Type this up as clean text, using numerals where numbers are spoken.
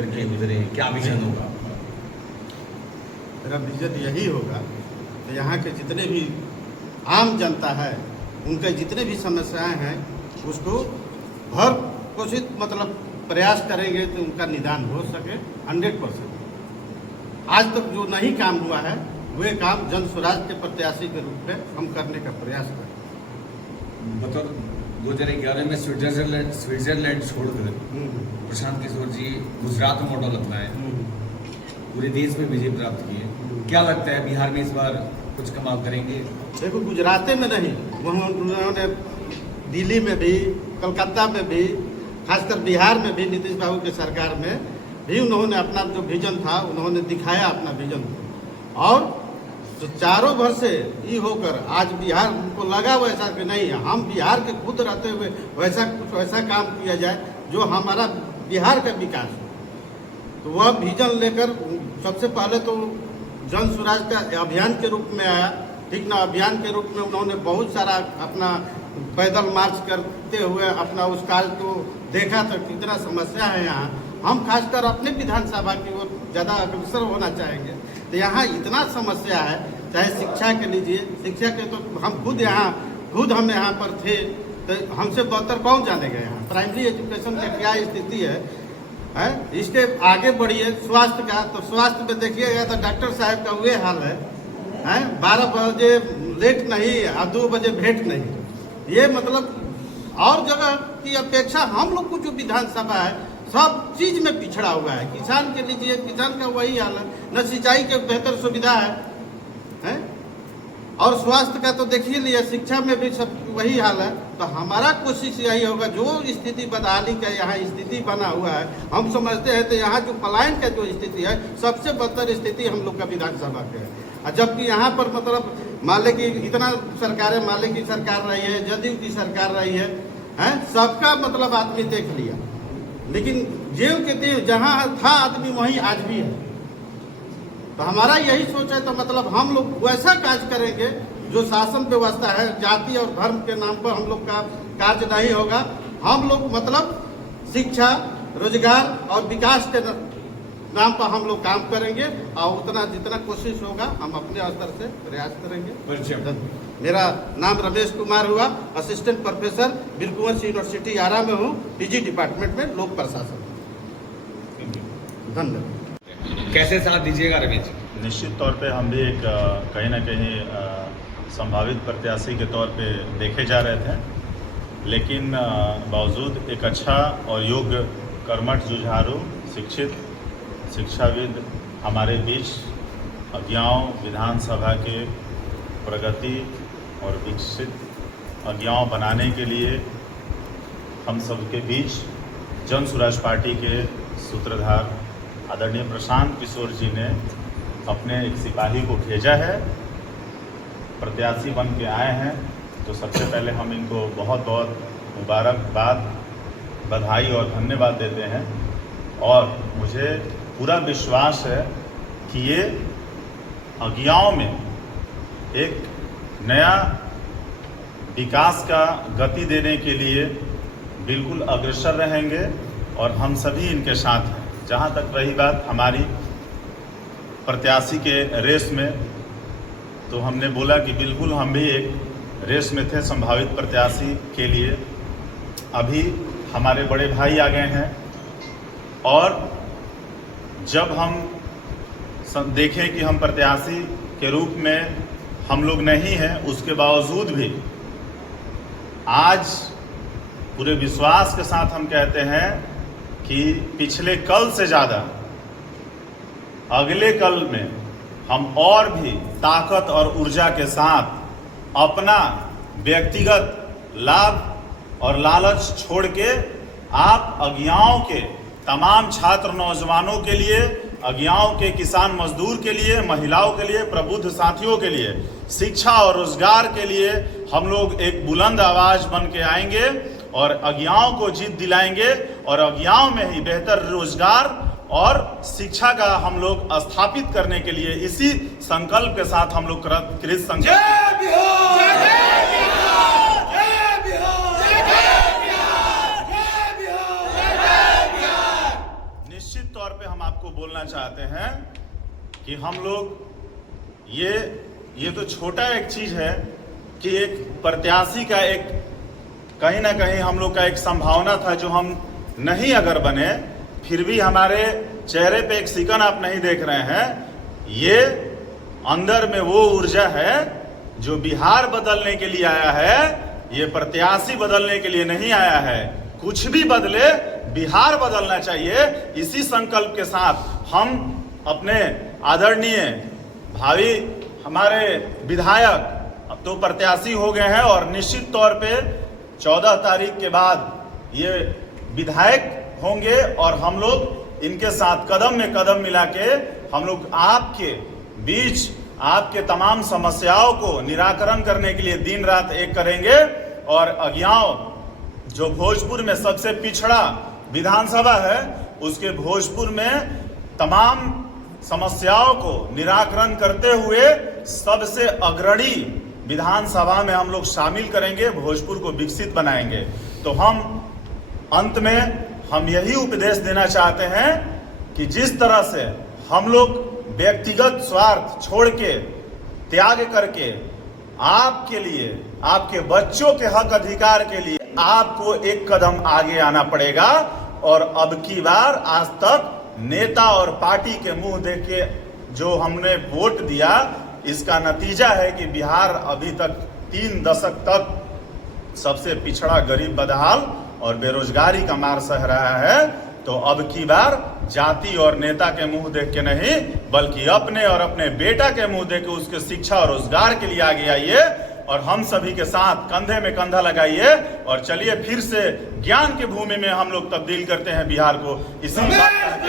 होकर के उतरे, क्या विजन होगा? मेरा विजन यही होगा कि यहाँ के जितने भी आम जनता है, उनके जितने भी समस्याएं हैं, उसको हर कोशिश मतलब प्रयास करेंगे तो उनका निदान हो सके 100%। आज तक जो नहीं काम हुआ है वे काम जन स्वराज के प्रत्याशी के रूप में हम करने का प्रयास करें। बतौर 2011 में स्विट्जरलैंड छोड़कर प्रशांत किशोर जी गुजरात में मॉडल अपनाए, पूरे देश में विजय प्राप्त किए। क्या लगता है बिहार में इस बार कुछ कमाल करेंगे? देखो, गुजरात में नहीं, वहाँ उन्होंने दिल्ली में भी, कलकत्ता में भी, खासकर बिहार में भी नीतीश बाबू की सरकार में भी उन्होंने अपना जो विजन था उन्होंने दिखाया अपना विजन। और तो चारों भर से ये होकर आज बिहार उनको लगा वैसा कि नहीं, हम बिहार के खुद रहते हुए वैसा काम किया जाए जो हमारा बिहार का विकास हो। तो वह विजन लेकर सबसे पहले तो जन स्वराज का अभियान के रूप में आया, ठीक ना। अभियान के रूप में उन्होंने बहुत सारा अपना पैदल मार्च करते हुए अपना उस काल को देखा तो कितना समस्या है यहाँ। हम खासकर अपने विधानसभा की ओर ज़्यादा अग्रसर होना चाहेंगे। तो यहाँ इतना समस्या है, चाहे शिक्षा के लीजिए, शिक्षा के तो हम खुद हम यहाँ पर थे, तो हमसे बेहतर कौन जानेगा यहाँ प्राइमरी एजुकेशन की क्या स्थिति है। इसके आगे बढ़िए स्वास्थ्य का, तो स्वास्थ्य में देखिएगा तो डॉक्टर साहब का वही हाल है 12 बजे लेट नहीं और 2 बजे भेंट नहीं। ये मतलब और जगह की अपेक्षा हम लोग को जो विधानसभा है सब चीज में पिछड़ा हुआ है। किसान के लीजिए, किसान का वही हाल है, न सिंचाई के बेहतर सुविधा है और स्वास्थ्य का तो देखिए लिया, शिक्षा में भी सब वही हाल है। तो हमारा कोशिश यही होगा, जो स्थिति बदहाली का यहाँ स्थिति बना हुआ है, हम समझते हैं तो यहाँ जो पलायन का जो स्थिति है सबसे बदतर स्थिति हम लोग का विधानसभा के है। और जबकि यहाँ पर मतलब मान लें कि इतना सरकारें, मान लें की सरकार रही है, जदयू की सरकार रही है, सबका मतलब आदमी देख लिया, लेकिन जेल के दिन जहाँ था आदमी वहीं आज भी है। तो हमारा यही सोच है, तो मतलब हम लोग वैसा कार्य करेंगे जो शासन व्यवस्था है, जाति और धर्म के नाम पर हम लोग का कार्य नहीं होगा। हम लोग मतलब शिक्षा, रोजगार और विकास के नाम पर हम लोग काम करेंगे और उतना जितना कोशिश होगा हम अपने स्तर से प्रयास करेंगे। मेरा नाम रमेश कुमार हुआ, असिस्टेंट प्रोफेसर वीर कुंवर सिंह यूनिवर्सिटी आरा में हूँ, पीजी डिपार्टमेंट में लोक प्रशासन। धन्यवाद। कैसे साथ दीजिएगा रमेश? निश्चित तौर पे हम भी एक कहीं ना कहीं संभावित प्रत्याशी के तौर पे देखे जा रहे थे, लेकिन बावजूद एक अच्छा और योग्य कर्मठ जुझारू शिक्षित शिक्षाविद हमारे बीच अज्ञाओं विधानसभा के प्रगति और विकसित अज्ञाओं बनाने के लिए हम सबके बीच जन स्वराज पार्टी के सूत्रधार आदरणीय प्रशांत किशोर जी ने अपने एक सिपाही को भेजा है, प्रत्याशी बन के आए हैं। तो सबसे पहले हम इनको बहुत बहुत मुबारकबाद, बधाई और धन्यवाद देते हैं। और मुझे पूरा विश्वास है कि ये अज्ञाओं में एक नया विकास का गति देने के लिए बिल्कुल अग्रसर रहेंगे और हम सभी इनके साथ हैं। जहाँ तक रही बात हमारी प्रत्याशी के रेस में, तो हमने बोला कि बिल्कुल हम भी एक रेस में थे संभावित प्रत्याशी के लिए। अभी हमारे बड़े भाई आ गए हैं और जब हम देखें कि हम प्रत्याशी के रूप में हम लोग नहीं हैं, उसके बावजूद भी आज पूरे विश्वास के साथ हम कहते हैं कि पिछले कल से ज़्यादा अगले कल में हम और भी ताकत और ऊर्जा के साथ अपना व्यक्तिगत लाभ और लालच छोड़ के आप अज्ञाओं के तमाम छात्र नौजवानों के लिए, अज्ञाओं के किसान मजदूर के लिए, महिलाओं के लिए, प्रबुद्ध साथियों के लिए, शिक्षा और रोजगार के लिए हम लोग एक बुलंद आवाज बन के आएंगे और अज्ञाओं को जीत दिलाएंगे और अज्ञाओं में ही बेहतर रोजगार और शिक्षा का हम लोग स्थापित करने के लिए इसी संकल्प के साथ हम लोग कृत संकल्प निश्चित निश्चित तौर पे हम आपको बोलना चाहते हैं कि हम लोग ये तो छोटा एक चीज है कि एक प्रत्याशी का एक कहीं ना कहीं हम लोग का एक संभावना था जो हम नहीं अगर बने, फिर भी हमारे चेहरे पे एक सिकन आप नहीं देख रहे हैं। ये अंदर में वो ऊर्जा है जो बिहार बदलने के लिए आया है, ये प्रत्याशी बदलने के लिए नहीं आया है। कुछ भी बदले, बिहार बदलना चाहिए। इसी संकल्प के साथ हम अपने आदरणीय भावी हमारे विधायक अब तो प्रत्याशी हो गए हैं और निश्चित तौर पे 14 तारीख के बाद ये विधायक होंगे और हम लोग इनके साथ कदम में कदम मिला के हम लोग आपके बीच आपके तमाम समस्याओं को निराकरण करने के लिए दिन रात एक करेंगे। और अज्ञाओं जो भोजपुर में सबसे पिछड़ा विधानसभा है, उसके भोजपुर में तमाम समस्याओं को निराकरण करते हुए सबसे अग्रणी विधानसभा में हम लोग शामिल करेंगे, भोजपुर को विकसित बनाएंगे। तो हम अंत में हम यही उपदेश देना चाहते हैं कि जिस तरह से हम लोग व्यक्तिगत स्वार्थ छोड़ के त्याग करके आपके लिए, आपके बच्चों के हक अधिकार के लिए आपको एक कदम आगे आना पड़ेगा। और अब की बार आज तक नेता और पार्टी के मुंह देख के जो हमने वोट दिया, इसका नतीजा है कि बिहार अभी तक 3 दशक तक सबसे पिछड़ा, गरीब, बदहाल और बेरोजगारी का मार सह रहा है। तो अब की बार जाति और नेता के मुंह देख के नहीं, बल्कि अपने और अपने बेटा के मुंह देख के उसके शिक्षा और रोजगार के लिए आगे आइए और हम सभी के साथ कंधे में कंधा लगाइए और चलिए फिर से ज्ञान की भूमि में हम लोग तब्दील करते हैं बिहार को। इसी बात